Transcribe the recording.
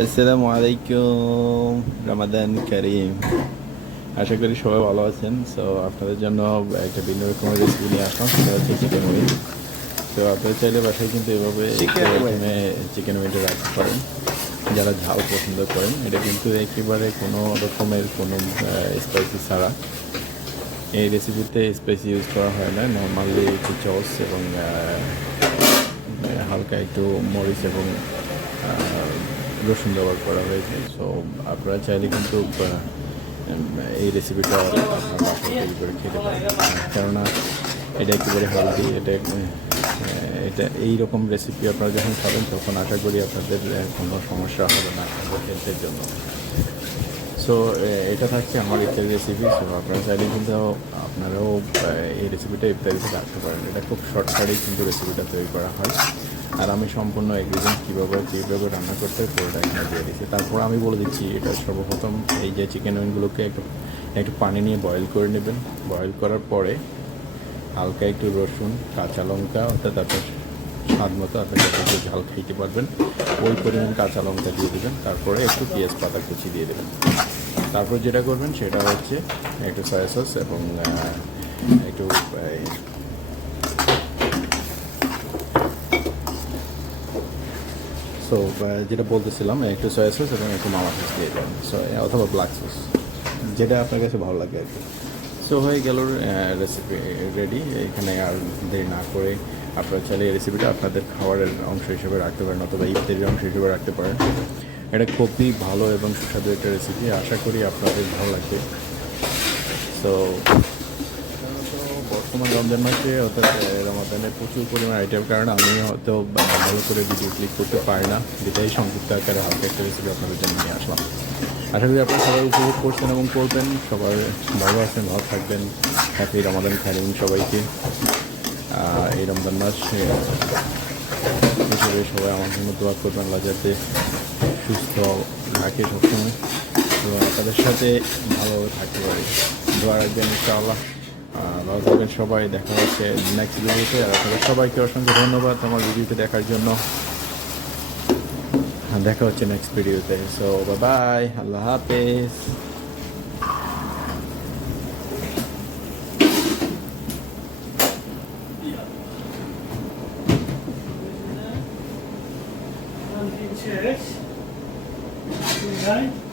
আসসালামু আলাইকুম, রমাদান কারিম। আশা করি সবাই ভালো আছেন। সো আপনাদের জন্য একটা ভিন্ন রকমের রেসিপি নিয়ে আসলাম, সেটা হচ্ছে চিকেন উইং। তো আপনারা চাইলে বাসায় কিন্তু এভাবে চিকেন উইংটা রাখতে পারেন, যারা ঝাল পছন্দ করেন। এটা কিন্তু একেবারে কোনো রকমের কোনো স্পাইসি ছাড়া। এই রেসিপিতে স্পাইসি ইউজ করা হয় না, নর্মালি একটু সস এবং হালকা একটু মরিচ এবং রসুন ব্যবহার করা হয়েছে। সো আপনারা চাইলে কিন্তু এই রেসিপিটা আপনার বাসায় তৈরি করে খেতে পারেন, কেননা এটা একেবারে হেলদি। এটা এইরকম রেসিপি আপনারা যখন খাবেন তখন আশা করি আপনাদের কোনো সমস্যা হবে না আপনাদের হেলথের জন্য। সো এটা থাকছে আমার ইফতারি রেসিপি। সো আপনারা চাইলে কিন্তু আপনারাও এই রেসিপিটা ইফতারিতে রাখতে পারেন। এটা খুব শর্টকাটেই কিন্তু রেসিপিটা তৈরি করা হয়। আর আমি সম্পূর্ণ ইনগ্রিডিয়েন্ট কীভাবে রান্না করতে হয় পুরোটা এখানে দিয়ে দিচ্ছি। তারপর আমি বলে দিচ্ছি, এটা সর্বপ্রথম এই যে চিকেন উইংগুলোকে একটু পানি নিয়ে বয়েল করে নেবেন। বয়েল করার পরে হালকা একটু রসুন, কাঁচা লঙ্কা, অর্থাৎ আপনার স্বাদ মতো আপনি যতটুকু ঝাল খাইতে পারবেন ওই পরিমাণ কাঁচা লঙ্কা দিয়ে দেবেন। তারপরে একটু পেঁয়াজ পাতা কুচি দিয়ে দেবেন। তারপর যেটা করবেন সেটা হচ্ছে একটু সয়া সস এবং একটু সো যেটা বলতেছিলাম, একটু সয়া সস এবং একটু মামা সস দিয়ে দেবেন, সো অথবা ব্ল্যাক সস, যেটা আপনার কাছে ভালো লাগে আর কি। সো হয়ে গেল রেসিপি রেডি। এখানে আর দেরি না করে আপনারা চাইলে এই রেসিপিটা আপনাদের খাবারের অংশ হিসেবে রাখতে পারেন, অথবা ইফতারির অংশ হিসেবে রাখতে পারেন। এটা খুবই ভালো এবং সুস্বাদু একটা রেসিপি, আশা করি আপনাদের ভালো লাগবে। সো বর্তমান রমজান মাসে, অর্থাৎ রমাদানের প্রচুর পরিমাণ আইটেমের কারণে আমি হয়তো ভালো করে ভিডিও ক্লিক করতে পারি না, যেটাই সংযুক্ত আকারে হালকা একটা রেসিপি আপনাদের জন্য নিয়ে আসলাম। আশা করি আপনারা সবাই উপভোগ করছেন এবং করবেন। সবার ভালো আছেন, ভালো থাকবেন। হ্যাপি রমাদান কারিম সবাইকে। এই রমজান মাস হিসেবে সবাই আমার জন্য দোয়া করবেন, আল্লাহ যাতে সুস্থ রাখে সবসময় এবং আপনাদের সাথে ভালোভাবে থাকতে পারি। দোয়া রাখবেন ইনশাআল্লাহ। ভালো থাকবেন সবাই। দেখা হচ্ছে নেক্সট ভিডিওতে। আর আপনাদের সবাইকে অসংখ্য ধন্যবাদ আমার ভিডিওটি দেখার জন্য। দেখা হচ্ছে নেক্সট ভিডিওতে। সো বাই বাই, আল্লাহ হাফেজ। Cheers. Good night.